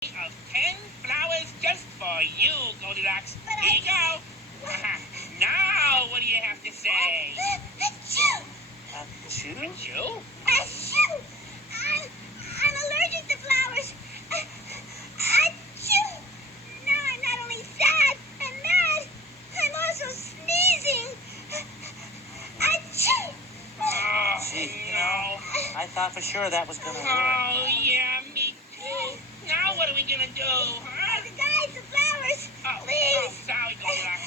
of 10 flowers just for you, Goldilocks. Here you go. Now, what do you have to say? Achoo! Achoo? Achoo? Achoo! I'm allergic to flowers. Achoo! Now I'm not only sad and mad, I'm also sneezing. Achoo! Gee, I thought for sure that was going to work. Oh, yeah, me too. Now what are we going to do, huh? Guys, the flowers, please. Sorry, Goldilocks.